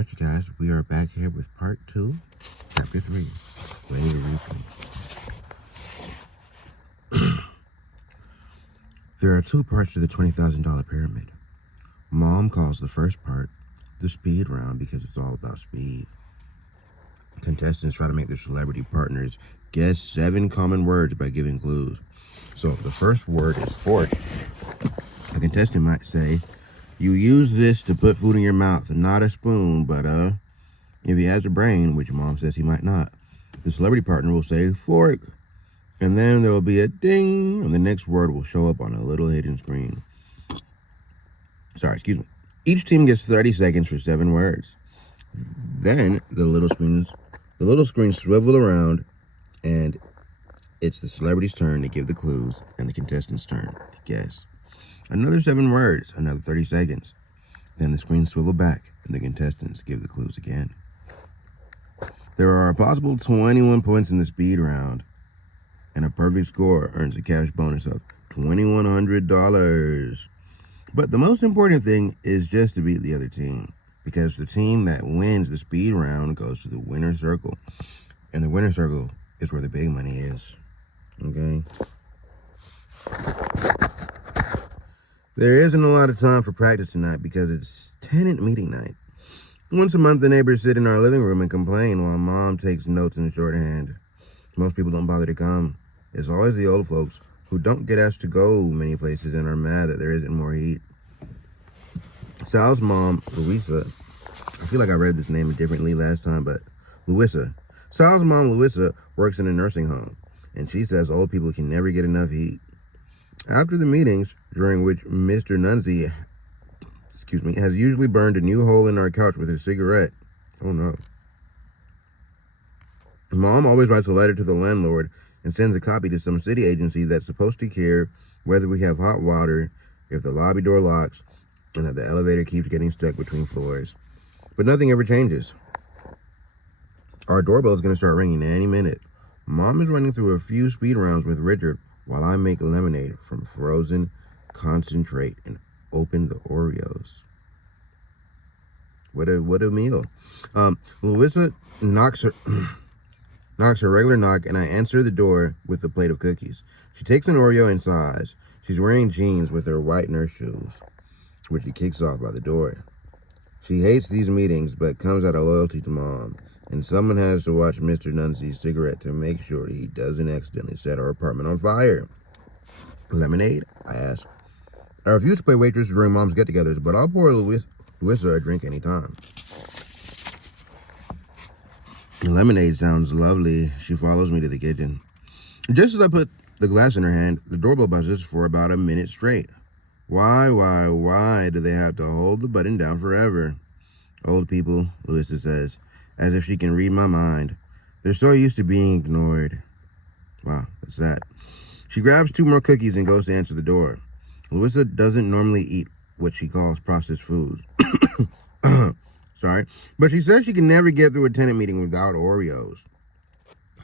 Alright, you guys, we are back here with part 2, chapter 3, Way to Repeat. There are 2 parts to the $20,000 pyramid. Mom calls the first part the speed round because it's all about speed. Contestants try to make their celebrity partners guess 7 common words by giving clues. So the first word is fork. A contestant might say, "You use this to put food in your mouth, not a spoon, but if he has a brain," which Mom says he might not, the celebrity partner will say fork. And then there will be a ding, and the next word will show up on a little hidden screen. Each team gets 30 seconds for 7 words. Then the little screens swivel around, and it's the celebrity's turn to give the clues, and the contestant's turn to guess. Another 7 words, another 30 seconds. Then the screens swivel back, and the contestants give the clues again. There are a possible 21 points in the speed round, and a perfect score earns a cash bonus of $2,100. But the most important thing is just to beat the other team, because the team that wins the speed round goes to the winner's circle, and the winner's circle is where the big money is. Okay? There isn't a lot of time for practice tonight because it's tenant meeting night. Once a month, the neighbors sit in our living room and complain while Mom takes notes in shorthand. Most people don't bother to come. It's always the old folks who don't get asked to go many places and are mad that there isn't more heat. Sal's mom, Louisa, I feel like I read this name differently last time, but Louisa. Sal's mom, Louisa, works in a nursing home, and she says old people can never get enough heat. After the meetings, during which Mr. Nunzi, has usually burned a new hole in our couch with his cigarette. Oh no. Mom always writes a letter to the landlord and sends a copy to some city agency that's supposed to care whether we have hot water, if the lobby door locks, and that the elevator keeps getting stuck between floors. But nothing ever changes. Our doorbell is going to start ringing any minute. Mom is running through a few speed rounds with Richard while I make lemonade from frozen concentrate and open the Oreos. What a meal. Louisa knocks her regular knock, and I answer the door with a plate of cookies. She takes an Oreo and sighs. She's wearing jeans with her white nurse shoes, which she kicks off by the door. She hates these meetings, but comes out of loyalty to Mom, and someone has to watch Mr. Nunzi's cigarette to make sure he doesn't accidentally set our apartment on fire. Lemonade? I ask. I refuse to play waitress during Mom's get-togethers, but I'll pour Louisa a drink anytime. Lemonade sounds lovely. She follows me to the kitchen. Just as I put the glass in her hand, the doorbell buzzes for about a minute straight. Why do they have to hold the button down forever? Old people, Louisa says, as if she can read my mind. They're so used to being ignored. Wow, that's that. She grabs 2 more cookies and goes to answer the door. Louisa doesn't normally eat what she calls processed foods. Sorry, but she says she can never get through a tenant meeting without Oreos.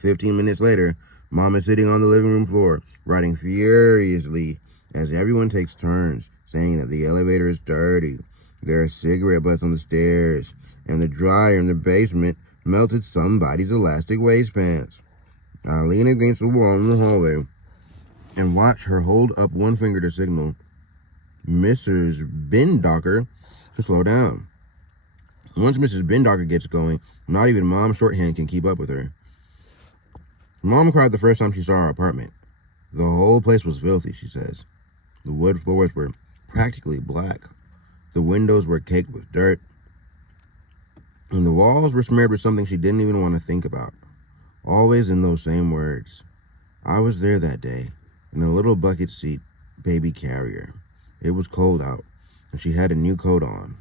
15 minutes later, Mom is sitting on the living room floor, writing furiously as everyone takes turns, saying that the elevator is dirty, there are cigarette butts on the stairs, and the dryer in the basement melted somebody's elastic waist pants. I lean against the wall in the hallway and watch her hold up one finger to signal Mrs. Bindocker to slow down. Once Mrs. Bindocker gets going, not even Mom's shorthand can keep up with her. Mom cried the first time she saw our apartment. The whole place was filthy, she says. The wood floors were practically black. The windows were caked with dirt. And the walls were smeared with something she didn't even want to think about. Always in those same words. I was there that day, in a little bucket seat baby carrier. It was cold out, and she had a new coat on.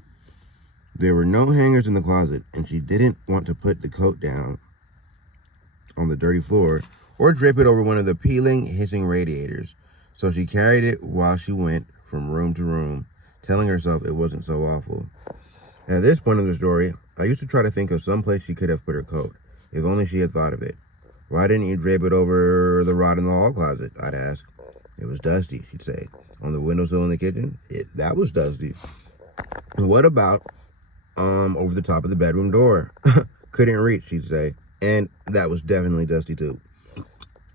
There were no hangers in the closet, and she didn't want to put the coat down on the dirty floor or drape it over one of the peeling, hissing radiators. So she carried it while she went from room to room, telling herself it wasn't so awful. At this point in the story, I used to try to think of some place she could have put her coat, if only she had thought of it. Why didn't you drape it over the rod in the hall closet? I'd ask. It was dusty, she'd say. On the windowsill in the kitchen? That was dusty. And what about over the top of the bedroom door. Couldn't reach, she'd say. And that was definitely dusty too.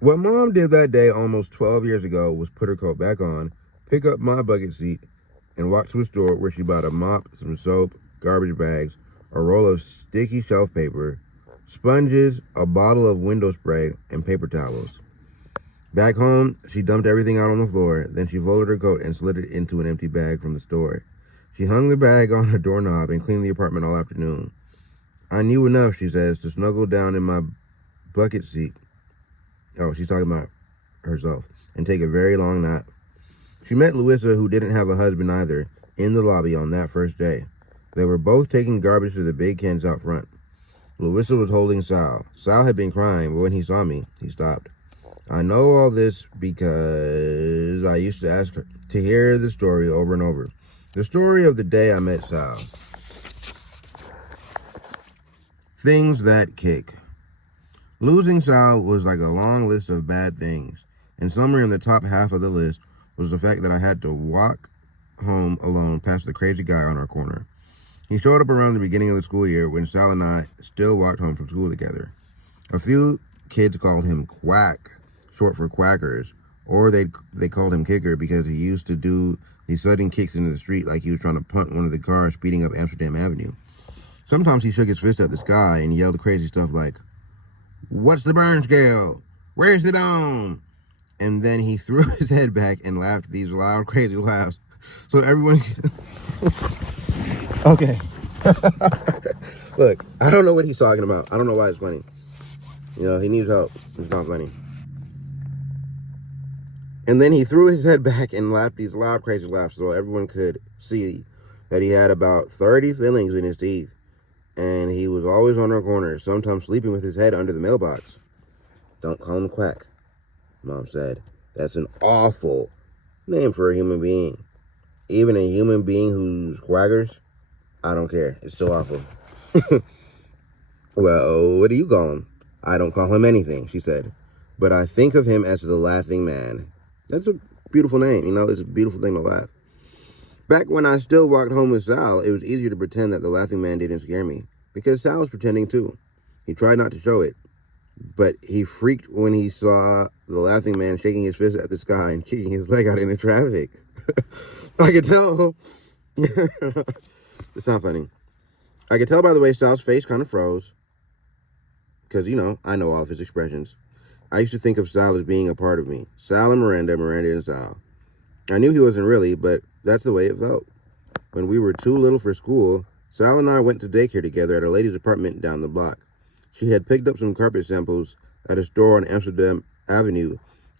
What Mom did that day almost 12 years ago was put her coat back on, pick up my bucket seat, and walk to a store where she bought a mop, some soap, garbage bags, a roll of sticky shelf paper, sponges, a bottle of window spray, and paper towels. Back home, she dumped everything out on the floor, then she folded her coat and slid it into an empty bag from the store. She hung the bag on her doorknob and cleaned the apartment all afternoon. I knew enough, she says, to snuggle down in my bucket seat. Oh, she's talking about herself. And take a very long nap. She met Louisa, who didn't have a husband either, in the lobby on that first day. They were both taking garbage to the big cans out front. Louisa was holding Sal. Sal had been crying, but when he saw me, he stopped. I know all this because I used to ask her to hear the story over and over. The story of the day I met Sal. Things that kick. Losing Sal was like a long list of bad things, and somewhere in the top half of the list was the fact that I had to walk home alone past the crazy guy on our corner. He showed up around the beginning of the school year when Sal and I still walked home from school together. A few kids called him Quack, short for Quackers, or they called him Kicker because he used to do these sudden kicks into the street like he was trying to punt one of the cars speeding up Amsterdam Avenue. Sometimes he shook his fist at the sky and yelled crazy stuff like, "What's the burn scale? Where's the dome?" And then he threw his head back and laughed these loud, crazy laughs. So everyone... Okay. Look, I don't know what he's talking about. I don't know why it's funny. You know, he needs help. It's not funny. And then he threw his head back and laughed these loud, crazy laughs so everyone could see that he had about 30 fillings in his teeth. And he was always on our corner, sometimes sleeping with his head under the mailbox. "Don't call him Quack," Mom said. "That's an awful name for a human being. Even a human being who's quaggers? I don't care. It's still awful." "Well, what do you call him?" "I don't call him anything," she said. "But I think of him as the Laughing Man." That's a beautiful name, you know? It's a beautiful thing to laugh. Back when I still walked home with Sal, it was easier to pretend that the Laughing Man didn't scare me, because Sal was pretending too. He tried not to show it, but he freaked when he saw the Laughing Man shaking his fist at the sky and kicking his leg out into traffic. I could tell. It's not funny. I could tell by the way Sal's face kind of froze, because, you know, I know all of his expressions. I used to think of Sal as being a part of me. Sal and Miranda, Miranda and Sal. I knew he wasn't really, but that's the way it felt. When we were too little for school, Sal and I went to daycare together at a lady's apartment down the block. She had picked up some carpet samples at a store on Amsterdam Avenue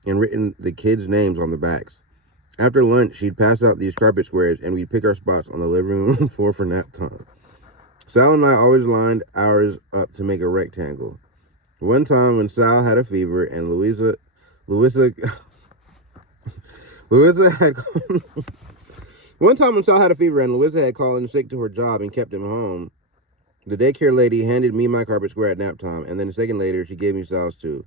and written the kids' names on the backs. After lunch, she'd pass out these carpet squares and we'd pick our spots on the living room floor for nap time. Sal and I always lined ours up to make a rectangle. One time when Sal had a fever and Louisa had One time when Sal had a fever and Louisa had called in sick to her job and kept him home, the daycare lady handed me my carpet square at nap time, and then a second later, she gave me Sal's too.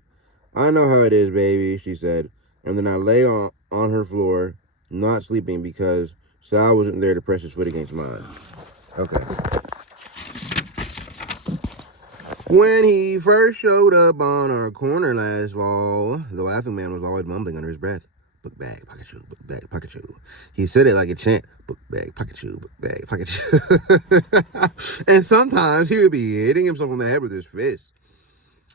"I know how it is, baby," she said, and then I lay on her floor, not sleeping because Sal wasn't there to press his foot against mine. Okay. When he first showed up on our corner last fall, the Laughing Man was always mumbling under his breath, "Book bag, pocket shoe, book bag, pocket shoe." He said it like a chant, "Book bag, pocket shoe, book bag, pocket shoe." And sometimes he would be hitting himself on the head with his fist.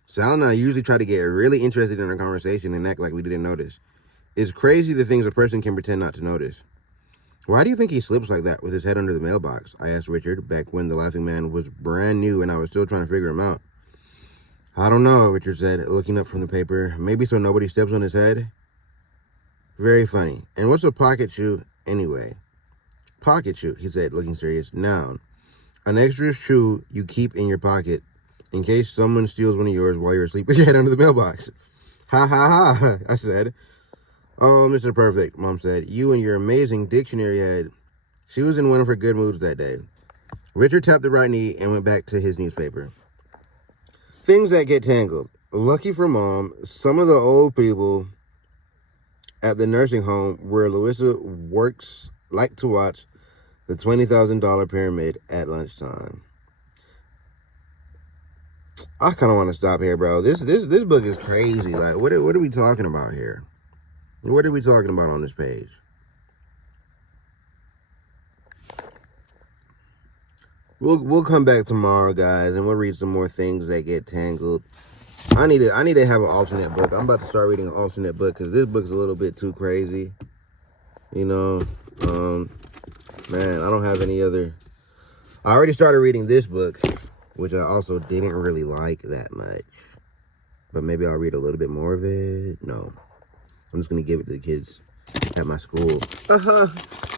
Sal and I usually try to get really interested in our conversation and act like we didn't notice. It's crazy the things a person can pretend not to notice. "Why do you think he slips like that with his head under the mailbox?" I asked Richard back when the Laughing Man was brand new and I was still trying to figure him out. "I don't know," Richard said, looking up from the paper. "Maybe so nobody steps on his head." "Very funny. And what's a pocket shoe anyway?" "Pocket shoe," he said, looking serious. "Noun. An extra shoe you keep in your pocket in case someone steals one of yours while you're asleep with your head under the mailbox." "Ha ha ha," I said. "Oh, Mr. Perfect," Mom said. "You and your amazing dictionary head." She was in one of her good moods that day. Richard tapped the right knee and went back to his newspaper. Things that get tangled. Lucky for Mom, some of the old people at the nursing home where Louisa works like to watch The $20,000 pyramid at lunchtime. I kind of want to stop here, bro. This book is crazy. Like, what are we talking about here? What are we talking about on this page? We'll come back tomorrow, guys, and we'll read some more things that get tangled. I need to have an alternate book. I'm about to start reading an alternate book because this book's a little bit too crazy. You know, man, I don't have any other. I already started reading this book, which I also didn't really like that much. But maybe I'll read a little bit more of it. No, I'm just gonna give it to the kids at my school.